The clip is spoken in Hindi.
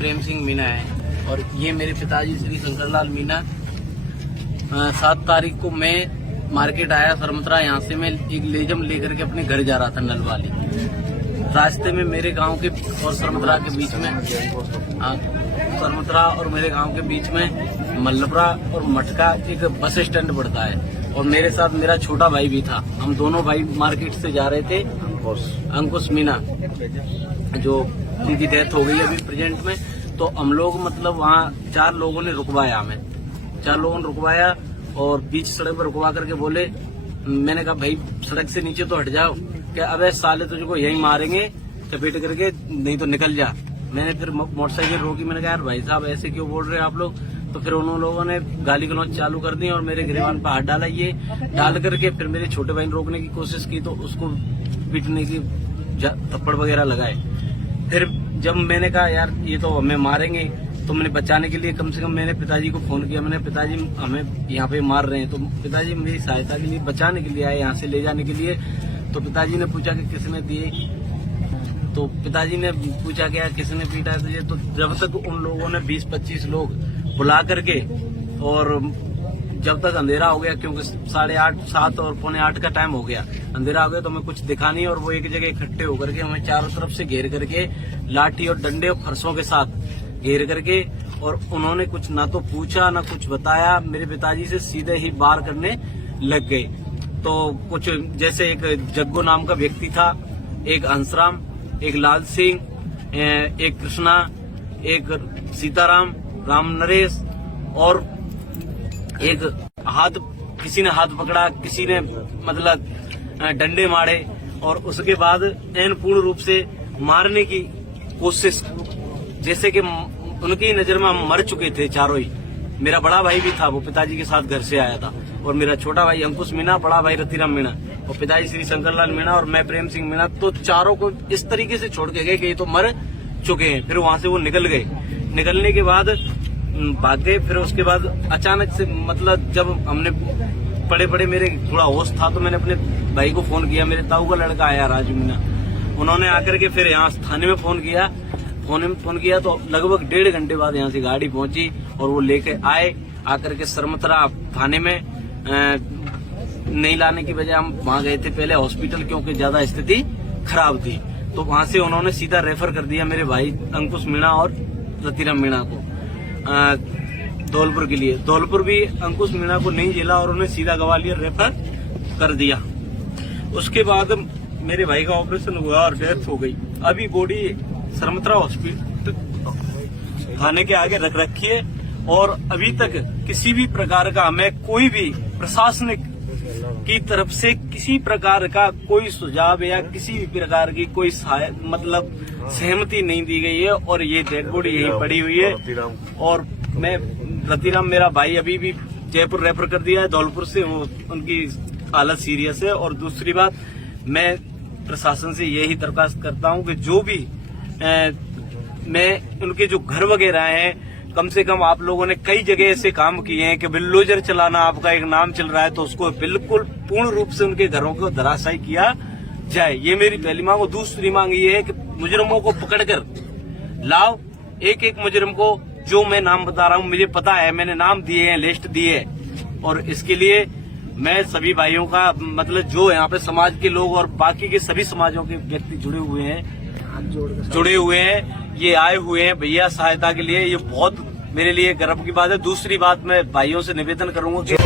प्रेम सिंह मीणा है और ये मेरे पिताजी श्री शंकरलाल मीणा। 7 तारीख को मैं मार्केट आया सरमथरा, यहाँ से मैं एक लेजम लेकर के अपने घर जा रहा था नलवाली। रास्ते में मेरे गांव के और सरमथरा के बीच में सरमथरा और मेरे गांव के बीच में मल्लपुरा और मटका एक बस स्टैंड पड़ता है और मेरे साथ मेरा छोटा भाई भी था। हम दोनों भाई मार्केट से जा रहे थे। अंकुश मीणा जो जिनकी डेथ हो गई अभी प्रेजेंट में, तो हम लोग मतलब वहाँ 4 लोगों ने रुकवाया हमें। 4 लोगों ने रुकवाया और बीच सड़क पर रुकवा करके बोले, मैंने कहा भाई सड़क से नीचे तो हट जाओ, क्या अबे साले तुझको यहीं मारेंगे चपेट करके, नहीं तो निकल जा। मैंने फिर मोटरसाइकिल रोकी, मैंने कहा यार भाई साहब ऐसे क्यों बोल रहे हैं आप लोग। तो फिर उन लोगों ने गाली गलौज चालू कर दी और मेरे गिरबान पर हाथ डाला। ये डाल करके फिर मेरे छोटे भाई ने रोकने की कोशिश की तो उसको पीटने की थप्पड़ वगैरह लगाए। फिर जब मैंने कहा यार ये तो हमें मारेंगे, तो मैंने बचाने के लिए कम से कम मैंने पिताजी को फोन किया। मैंने पिताजी हमें यहाँ पे मार रहे हैं, तो पिताजी मेरी सहायता के लिए बचाने के लिए आए, यहाँ से ले जाने के लिए। तो पिताजी ने पूछा कि किसने दिए, तो पिताजी ने पूछा कि यार किसने पीटा तुझे। तो जब तक उन लोगों ने 20-25 लोग बुला करके और जब तक अंधेरा हो गया, क्योंकि 8:30, 7 और 7:45 का टाइम हो गया, अंधेरा हो गया, तो हमें कुछ दिखा नहीं। और वो एक जगह इकट्ठे होकर के हमें चारों तरफ से घेर करके लाठी और डंडे और फरसों के साथ घेर करके, और उन्होंने कुछ ना तो पूछा ना कुछ बताया, मेरे पिताजी से सीधे ही वार करने लग गए। तो कुछ जैसे एक जग्गू नाम का व्यक्ति था, एक हंसराम, एक लाल सिंह, एक कृष्णा, एक सीताराम, राम नरेश, और एक किसी ने हाथ पकड़ा, किसी ने मतलब डंडे मारे। और उसके बाद एन पूर्ण रूप से मारने की कोशिश, जैसे कि उनकी नजर में हम मर चुके थे चारों ही। मेरा बड़ा भाई भी था, वो पिताजी के साथ घर से आया था, और मेरा छोटा भाई अंकुश मीणा, बड़ा भाई रतिराम मीणा, और पिताजी श्री शंकरलाल मीणा, और मैं प्रेम सिंह मीणा। तो चारों को इस तरीके से छोड़ के गए कि ये तो मर चुके हैं। फिर वहां से वो निकल गए। निकलने के बाद भाग गए। फिर उसके बाद अचानक से मतलब जब हमने पड़े मेरे थोड़ा होश था, तो मैंने अपने भाई को फोन किया। मेरे ताऊ का लड़का आया राजू मीणा, उन्होंने आकर के फिर यहाँ थाने में फोन किया। तो लगभग 1.5 घंटे बाद यहाँ से गाड़ी पहुंची और वो लेके आए। आकर के सरमथरा थाने में नहीं लाने की बजाय हम वहाँ गए थे पहले हॉस्पिटल, क्योंकि ज्यादा स्थिति खराब थी। तो वहाँ से उन्होंने सीधा रेफर कर दिया मेरे भाई अंकुश मीणा और रतिराम मीणा को धौलपुर के लिए। धौलपुर भी अंकुश मीणा को नहीं झेला और उन्हें सीधा ग्वालियर रेफर कर दिया। उसके बाद मेरे भाई का ऑपरेशन हुआ और डेथ हो गई। अभी बॉडी सरमथरा हॉस्पिटल थाने के आगे रख रखी है, और अभी तक किसी भी प्रकार का हमें कोई भी प्रशासनिक की तरफ से किसी प्रकार का कोई सुझाव या किसी भी प्रकार की कोई मतलब सहमति नहीं दी गई है। और ये डेड बॉडी यहीं पड़ी हुई है। और मैं रतिराम मेरा भाई अभी भी जयपुर रेफर कर दिया है धौलपुर से, उनकी हालत सीरियस है। और दूसरी बात, मैं प्रशासन से यही दरखास्त करता हूं कि जो भी मैं उनके जो घर वगैरह हैं, कम से कम आप लोगों ने कई जगह ऐसे काम किए हैं कि बुलडोजर चलाना आपका एक नाम चल रहा है, तो उसको बिल्कुल पूर्ण रूप से उनके घरों को धराशायी किया जाए। ये मेरी पहली मांग। और दूसरी मांग ये है कि मुजरिमों को पकड़कर लाओ, एक मुजरिम को, जो मैं नाम बता रहा हूँ मुझे पता है, मैंने नाम दिए हैं, लिस्ट दी है। और इसके लिए मैं सभी भाइयों का मतलब जो यहाँ पे समाज के लोग और बाकी के सभी समाजों के व्यक्ति जुड़े हुए हैं, ये आए हुए हैं भैया सहायता के लिए। ये बहुत मेरे लिए गर्व की बात है। दूसरी बात, मैं भाइयों से निवेदन करूंगा कि